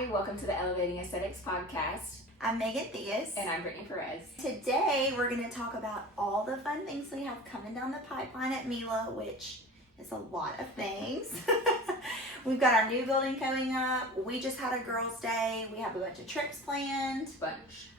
Hi, welcome to the Elevating Aesthetics podcast. I'm Megan Theus. And I'm Brittany Perez. Today, we're going to talk about all the fun things we have coming down the pipeline at Mila, which is a lot of things. We've got our new building coming up. We just had a girls' day. We have a bunch of trips planned.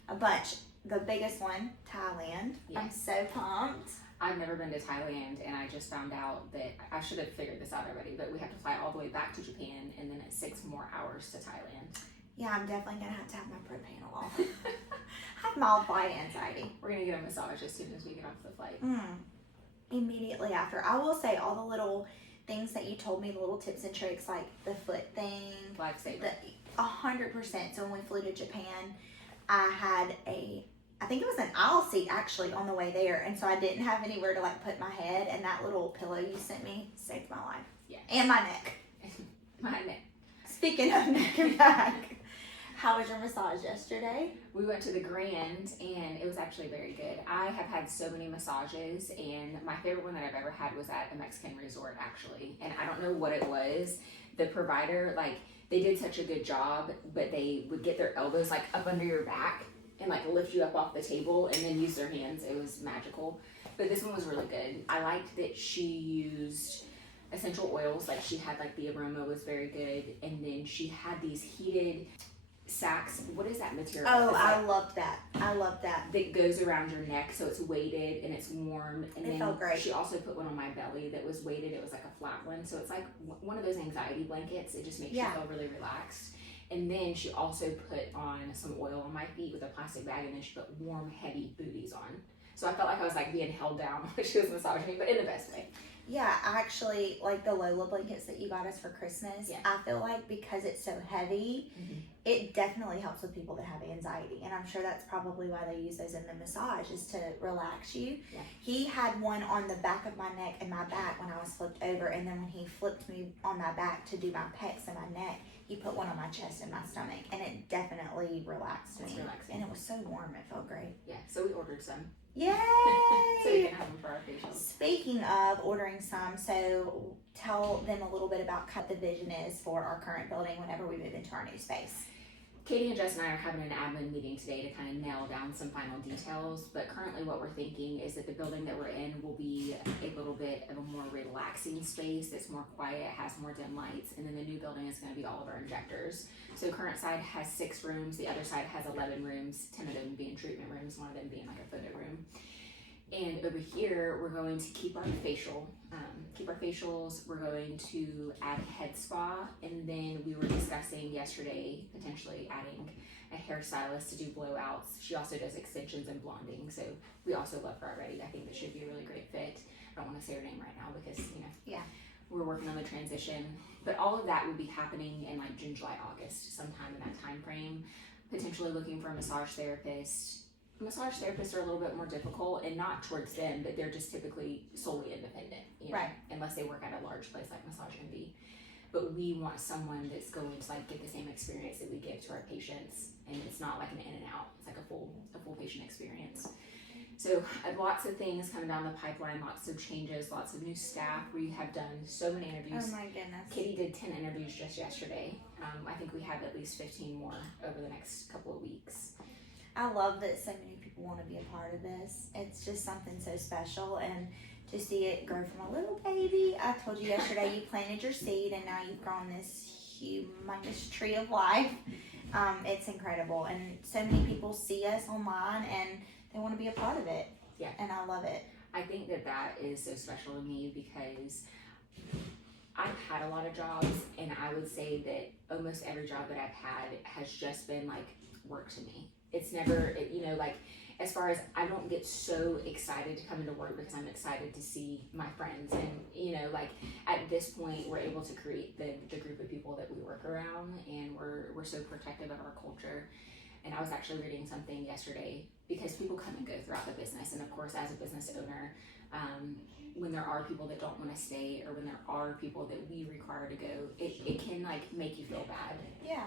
A bunch. The biggest one, Thailand. Yes. I'm so pumped. I've never been to Thailand, and I just found out that I should have figured this out already, but we have to fly all the way back to Japan, and then it's 6 more hours to Thailand. Yeah, I'm definitely going to have my propane off. I have mild flight anxiety. We're going to get a massage as soon as we get off the flight. Immediately after. I will say all the little things that you told me, the little tips and tricks, like the foot thing. Lifesaver. 100%. So when we flew to Japan, I think it was an aisle seat actually on the way there, and so I didn't have anywhere to like put my head, and that little pillow you sent me saved my life. Yeah. And my neck. My neck. Speaking of neck and back, how was your massage yesterday? We went to the Grand, and it was actually very good. I have had so many massages, and my favorite one that I've ever had was at a Mexican resort actually, and I don't know what it was. The provider, they did such a good job, but they would get their elbows up under your back and lift you up off the table and then use their hands. It was magical. But this one was really good. I liked that she used essential oils. She had the aroma was very good. And then she had these heated sacks. What is that material? Oh, I loved that. That goes around your neck, so it's weighted and it's warm. And it felt great. She also put one on my belly that was weighted. It was a flat one. So it's one of those anxiety blankets. It just makes you feel really relaxed. And then she also put on some oil on my feet with a plastic bag, and then she put warm, heavy booties on. So I felt like I was being held down while she was massaging me, but in the best way. Yeah, actually, the Lola blankets that you got us for Christmas, I feel like because it's so heavy, it definitely helps with people that have anxiety. And I'm sure that's probably why they use those in the massage, is to relax you. Yeah. He had one on the back of my neck and my back when I was flipped over. And then when he flipped me on my back to do my pecs and my neck, he put one on my chest and my stomach. And it definitely relaxed me. Relaxing. And it was so warm. It felt great. Yeah, so we ordered some. Yay! So we can have them for our facials. Speaking of ordering some, so tell them a little bit about what the vision is for our current building whenever we move into our new space. Katie and Jess and I are having an admin meeting today to kind of nail down some final details, but currently what we're thinking is that the building that we're in will be a little bit of a more relaxing space that's more quiet, has more dim lights, and then the new building is going to be all of our injectors. So current side has 6 rooms, the other side has 11 rooms, 10 of them being treatment rooms, one of them being a photo room. And over here, we're going to keep our facials, we're going to add head spa, and then we were discussing yesterday potentially adding a hairstylist to do blowouts. She also does extensions and blonding, so we also love her already. I think this should be a really great fit. I don't want to say her name right now because, we're working on the transition. But all of that will be happening in June, July, August, sometime in that time frame. Potentially looking for a massage therapist. Massage therapists are a little bit more difficult, and not towards them, but they're just typically solely independent, right? Unless they work at a large place like Massage Envy. But we want someone that's going to get the same experience that we give to our patients, and it's not an in and out. It's a full patient experience. So lots of things coming down the pipeline, lots of changes, lots of new staff. We have done so many interviews. Oh my goodness. Katie did 10 interviews just yesterday. I think we have at least 15 more over the next couple of weeks. I love that so many people want to be a part of this. It's just something so special, and to see it grow from a little baby. I told you yesterday you planted your seed, and now you've grown this humongous tree of life. It's incredible, and so many people see us online and they want to be a part of it. Yeah, and I love it. I think that is so special to me because I've had a lot of jobs, and I would say that almost every job that I've had has just been work to me. It's never, as far as I don't get so excited to come into work because I'm excited to see my friends. And, at this point, we're able to create the group of people that we work around, and we're so protective of our culture. And I was actually reading something yesterday because people come and go throughout the business. And of course, as a business owner, when there are people that don't want to stay, or when there are people that we require to go, it can make you feel bad. Yeah.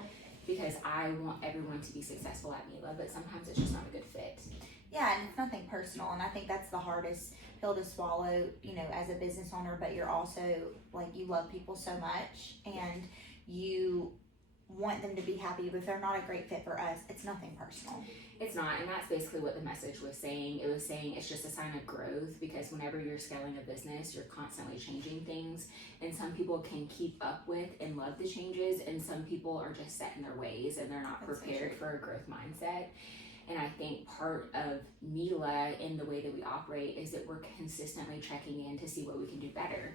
Because I want everyone to be successful at Mila, but sometimes it's just not a good fit. Yeah, and it's nothing personal, and I think that's the hardest pill to swallow, as a business owner, but you're also, you love people so much, and you want them to be happy, but if they're not a great fit for us, it's nothing personal. It's not, and that's basically what the message was saying. It was saying it's just a sign of growth, because whenever you're scaling a business, you're constantly changing things, and some people can keep up with and love the changes, and some people are just set in their ways and they're not prepared for a growth mindset. And I think part of Mila in the way that we operate is that we're consistently checking in to see what we can do better.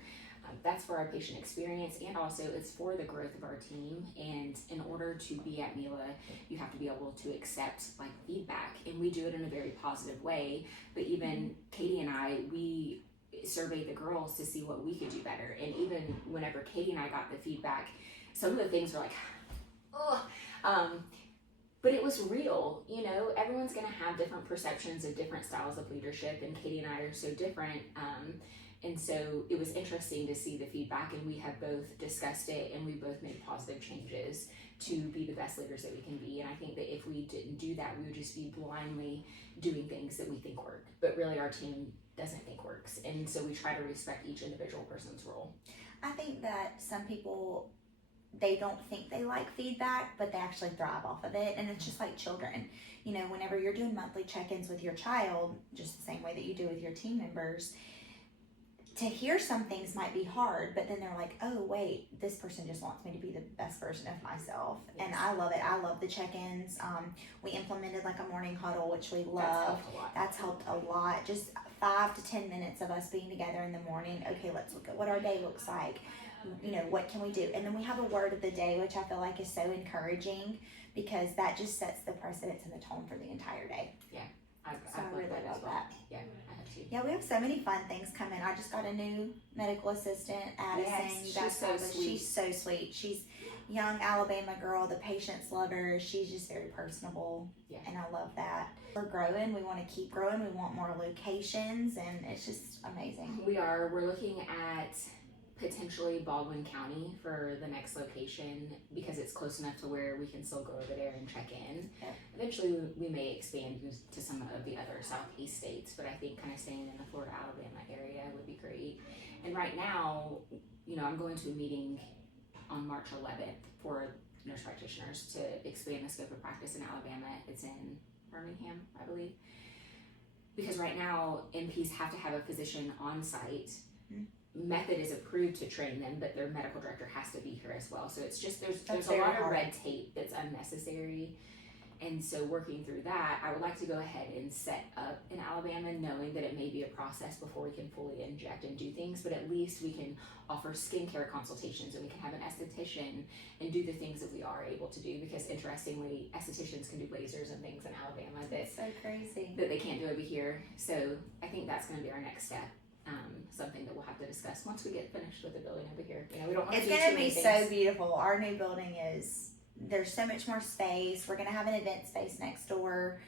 That's for our patient experience, and also it's for the growth of our team. And in order to be at Mila, you have to be able to accept like feedback, and we do it in a very positive way. But even Katie and I, we surveyed the girls to see what we could do better. And even whenever Katie and I got the feedback, some of the things were like, oh, but it was real. You know, everyone's gonna have different perceptions of different styles of leadership, and Katie and I are so different. And so it was interesting to see the feedback, and we have both discussed it, and we both made positive changes to be the best leaders that we can be. And I think that if we didn't do that, we would just be blindly doing things that we think work, but really our team doesn't think works. And so we try to respect each individual person's role. I think that some people, they don't think they like feedback, but they actually thrive off of it. And it's just like children. You know, whenever you're doing monthly check-ins with your child, just the same way that you do with your team members, to hear some things might be hard, but then they're like, oh wait, this person just wants me to be the best version of myself. Yes. And I love it. I love the check-ins. We implemented like a morning huddle, which we love. That's helped a lot. Just 5 to 10 minutes of us being together in the morning. Okay, let's look at what our day looks like. You know, what can we do? And then we have a word of the day, which I feel like is so encouraging, because that just sets the precedence and the tone for the entire day. Yeah. I really love that. Yeah, I have to. Yeah, we have so many fun things coming. I just got a new medical assistant, Addison. Yes, She's so sweet. She's young Alabama girl. The patients love her. She's just very personable. Yeah. And I love that. We're growing. We want to keep growing. We want more locations, and it's just amazing. We're looking at potentially Baldwin County for the next location, because it's close enough to where we can still go over there and check in. Yep. Eventually we may expand to some of the other southeast states, but I think kind of staying in the Florida, Alabama area would be great. And right now, you know, I'm going to a meeting on March 11th for nurse practitioners to expand the scope of practice in Alabama. It's in Birmingham, I believe. Because right now, NPs have to have a physician on site. Mm-hmm. Method is approved to train them, but their medical director has to be here as well. So it's just there's a lot of red tape that's unnecessary. And so working through that, I would like to go ahead and set up in Alabama, knowing that it may be a process before we can fully inject and do things, but at least we can offer skincare consultations, and we can have an esthetician and do the things that we are able to do. Because interestingly, estheticians can do lasers and things in Alabama that's so crazy that they can't do over here. So I think that's going to be our next step. Something that we'll have to discuss once we get finished with the building over here. You know, we don't want to do too many things. It's going to be so beautiful. Our new building there's so much more space. We're going to have an event space next door,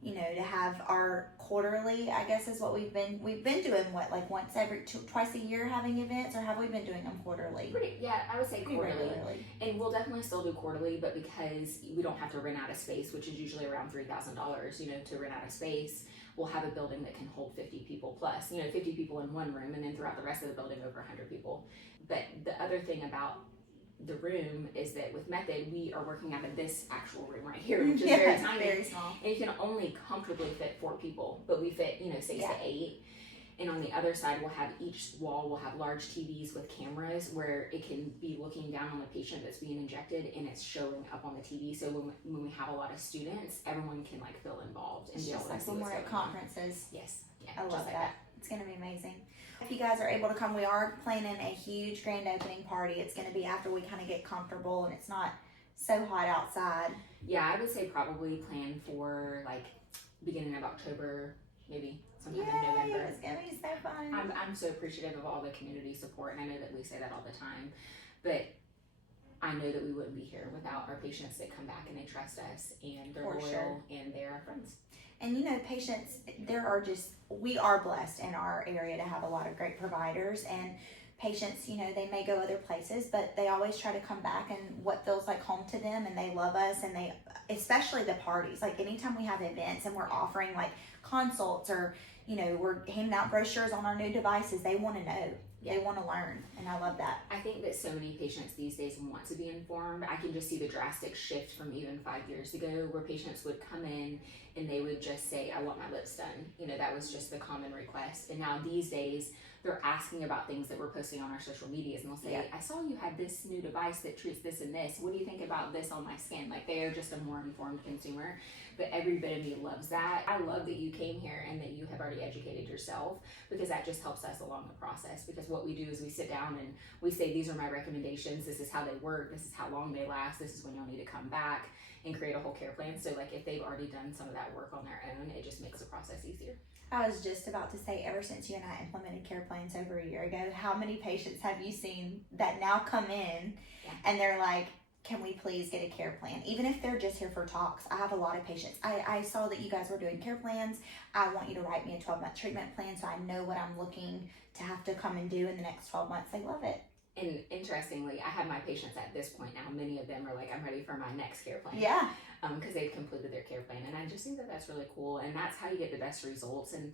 you know, to have our quarterly, I guess is what we've been doing, like twice a year having events, or have we been doing them quarterly? Yeah, I would say quarterly. And we'll definitely still do quarterly, but because we don't have to rent out a space, which is usually around $3,000, you know, to rent out a space, we'll have a building that can hold 50 people plus, you know, 50 people in one room, and then throughout the rest of the building over 100 people. But the other thing about the room is that with Method, we are working out of this actual room right here, which is very tiny, very small, and you can only comfortably fit 4 people, but we fit, you know, 6 to 8. And on the other side, each wall will have large TVs with cameras where it can be looking down on the patient that's being injected, and it's showing up on the TV. So when we have a lot of students, everyone can like feel involved and be able to see what's going on. When we're at conferences. Yes. Yeah, I love that. It's going to be amazing. If you guys are able to come, we are planning a huge grand opening party. It's going to be after we kind of get comfortable and it's not so hot outside. Yeah, I would say probably plan for like beginning of October, maybe sometime in November. It's going to be so fun. I'm so appreciative of all the community support, and I know that we say that all the time, but I know that we wouldn't be here without our patients that come back and they trust us, and they're loyal, and they're our friends. And you know, patients, we are blessed in our area to have a lot of great providers, and patients, you know, they may go other places, but they always try to come back and what feels like home to them, and they love us, and they, especially the parties, like anytime we have events and we're offering like consults, or, you know, we're handing out brochures on our new devices, they want to know, They want to learn, and I love that. I think that so many patients these days want to be informed. I can just see the drastic shift from even 5 years ago, where patients would come in and they would just say, I want my lips done. You know, that was just the common request. And now these days, they're asking about things that we're posting on our social medias, and they'll say, I saw you had this new device that treats this and this. What do you think about this on my skin? Like, they are just a more informed consumer. But every bit of me loves that. I love that you came here and that you have already educated yourself, because that just helps us along the process. Because what we do is we sit down and we say, these are my recommendations. This is how they work. This is how long they last. This is when you'll need to come back, and create a whole care plan. So like, if they've already done some of that work on their own, it just makes the process easier. I was just about to say, ever since you and I implemented care plans over a year ago, how many patients have you seen that now come in and they're like, can we please get a care plan? Even if they're just here for talks. I have a lot of patients. I saw that you guys were doing care plans. I want you to write me a 12-month treatment plan so I know what I'm looking to have to come and do in the next 12 months. They love it. And interestingly, I have my patients at this point now. Many of them are like, I'm ready for my next care plan. Yeah. Because they've completed their care plan. And I just think that that's really cool. And that's how you get the best results. And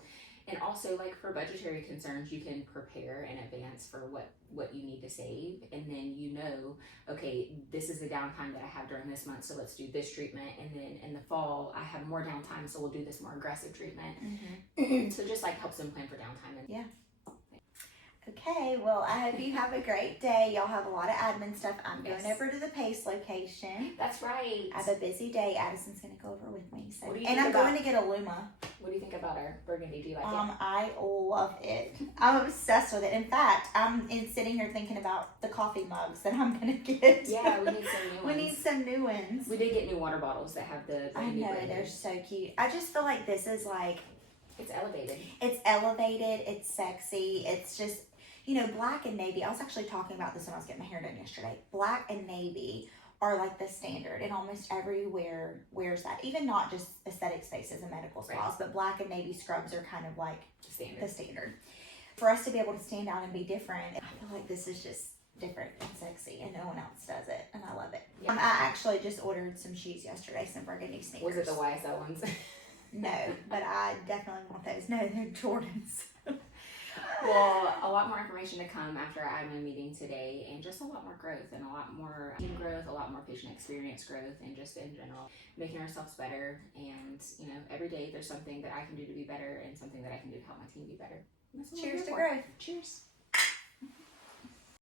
also, like, for budgetary concerns, you can prepare in advance for what you need to save. And then you know, okay, this is the downtime that I have during this month, so let's do this treatment. And then in the fall, I have more downtime, so we'll do this more aggressive treatment. Mm-hmm. So just like helps them plan for downtime. And Okay, well, I hope you have a great day. Y'all have a lot of admin stuff. I'm going over to the PACE location. That's right. I have a busy day. Addison's going to go over with me. So, and I'm going to get a Luma. What do you think about our Burgundy? Do you like it? I love it. I'm obsessed with it. In fact, I'm sitting here thinking about the coffee mugs that I'm going to get. Yeah, we need some new ones. We need some new ones. We did get new water bottles that have the Burgundy. I know, they're so cute. I just feel like this is like... It's elevated. It's elevated. It's sexy. It's just... You know, black and navy, I was actually talking about this when I was getting my hair done yesterday. Black and navy are like the standard, and almost everywhere wears that. Even not just aesthetic spaces and medical spas, but black and navy scrubs are kind of like the standard. For us to be able to stand out and be different, I feel like this is just different and sexy, and no one else does it, and I love it. Yeah. I actually just ordered some shoes yesterday, some Burgundy sneakers. Was it the YSL ones? No, but I definitely want those. No, they're Jordans. Well, a lot more information to come after our admin meeting today, and just a lot more growth, and a lot more team growth, a lot more patient experience growth, and just in general, making ourselves better. And, you know, every day there's something that I can do to be better, and something that I can do to help my team be better. Cheers to growth. Cheers.